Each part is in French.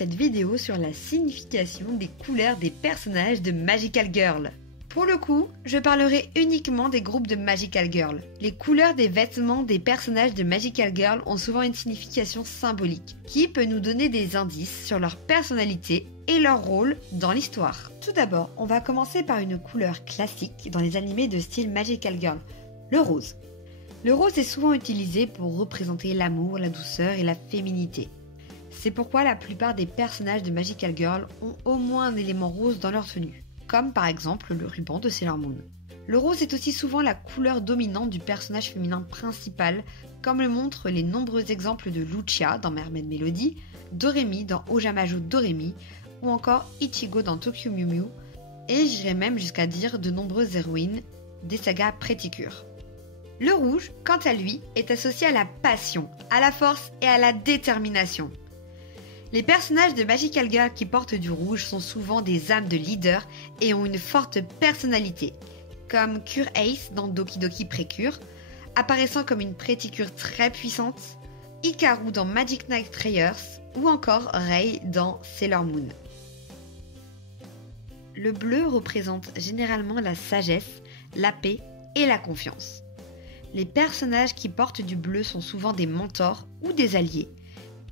cette vidéo sur la signification des couleurs des personnages de Magical Girl. Pour le coup, je parlerai uniquement des groupes de Magical Girl. Les couleurs des vêtements des personnages de Magical Girl ont souvent une signification symbolique, qui peut nous donner des indices sur leur personnalité et leur rôle dans l'histoire. Tout d'abord, on va commencer par une couleur classique dans les animés de style Magical Girl, le rose. Le rose est souvent utilisé pour représenter l'amour, la douceur et la féminité. C'est pourquoi la plupart des personnages de Magical Girl ont au moins un élément rose dans leur tenue, comme par exemple le ruban de Sailor Moon. Le rose est aussi souvent la couleur dominante du personnage féminin principal, comme le montrent les nombreux exemples de Lucia dans Mermaid Melody, Doremi dans Ojamajo Doremi, ou encore Ichigo dans Tokyo Mew Mew, et j'irais même jusqu'à dire de nombreuses héroïnes des sagas Pretty-Cure. Le rouge, quant à lui, est associé à la passion, à la force et à la détermination. Les personnages de Magical Girl qui portent du rouge sont souvent des âmes de leader et ont une forte personnalité, comme Cure Ace dans Doki Doki Precure, apparaissant comme une Pretty-Cure très puissante, Hikaru dans Magic Knight Rayers ou encore Rei dans Sailor Moon. Le bleu représente généralement la sagesse, la paix et la confiance. Les personnages qui portent du bleu sont souvent des mentors ou des alliés,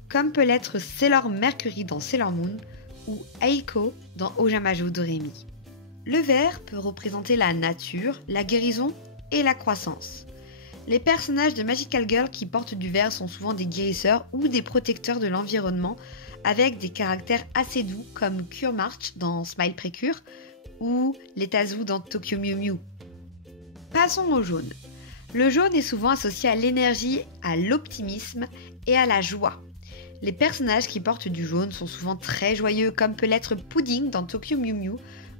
comme peut l'être Sailor Mercury dans Sailor Moon ou Eiko dans Ojamajo Doremi. Le vert peut représenter la nature, la guérison et la croissance. Les personnages de Magical Girl qui portent du vert sont souvent des guérisseurs ou des protecteurs de l'environnement avec des caractères assez doux comme Cure March dans Smile Precure ou Letazu dans Tokyo Mew Mew. Passons au jaune. Le jaune est souvent associé à l'énergie, à l'optimisme et à la joie. Les personnages qui portent du jaune sont souvent très joyeux comme peut l'être Pudding dans Tokyo Mew Mew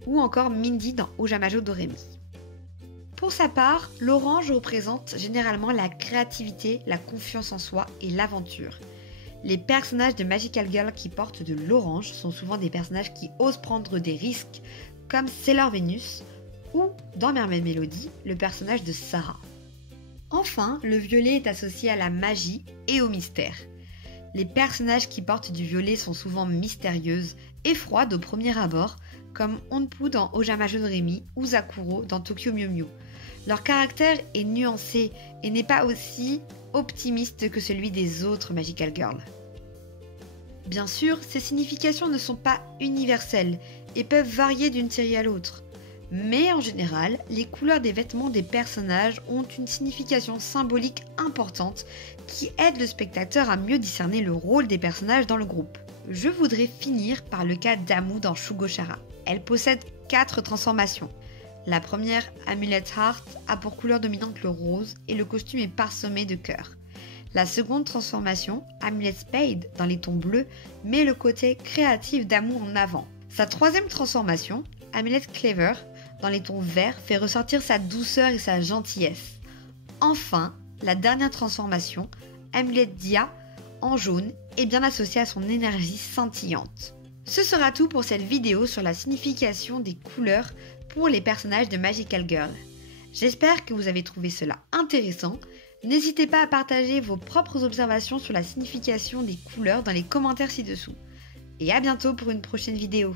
ou encore Mindy dans Ojamajo Doremi. Pour sa part, l'orange représente généralement la créativité, la confiance en soi et l'aventure. Les personnages de Magical Girl qui portent de l'orange sont souvent des personnages qui osent prendre des risques comme Sailor Venus ou dans Mermaid Melody, le personnage de Sarah. Enfin, le violet est associé à la magie et au mystère. Les personnages qui portent du violet sont souvent mystérieuses et froides au premier abord, comme Onpu dans Ojamajo Doremi ou Zakuro dans Tokyo Mew Mew. Leur caractère est nuancé et n'est pas aussi optimiste que celui des autres Magical Girls. Bien sûr, ces significations ne sont pas universelles et peuvent varier d'une série à l'autre. Mais en général, les couleurs des vêtements des personnages ont une signification symbolique importante qui aide le spectateur à mieux discerner le rôle des personnages dans le groupe. Je voudrais finir par le cas d'Amu dans Shugochara. Elle possède 4 transformations. La première, Amulet Heart, a pour couleur dominante le rose et le costume est parsemé de cœurs. La seconde transformation, Amulet Spade, dans les tons bleus, met le côté créatif d'Amu en avant. Sa troisième transformation, Amulet Clever, dans les tons verts, fait ressortir sa douceur et sa gentillesse. Enfin, la dernière transformation, Amulet Dia, en jaune, est bien associée à son énergie scintillante. Ce sera tout pour cette vidéo sur la signification des couleurs pour les personnages de Magical Girl. J'espère que vous avez trouvé cela intéressant. N'hésitez pas à partager vos propres observations sur la signification des couleurs dans les commentaires ci-dessous. Et à bientôt pour une prochaine vidéo.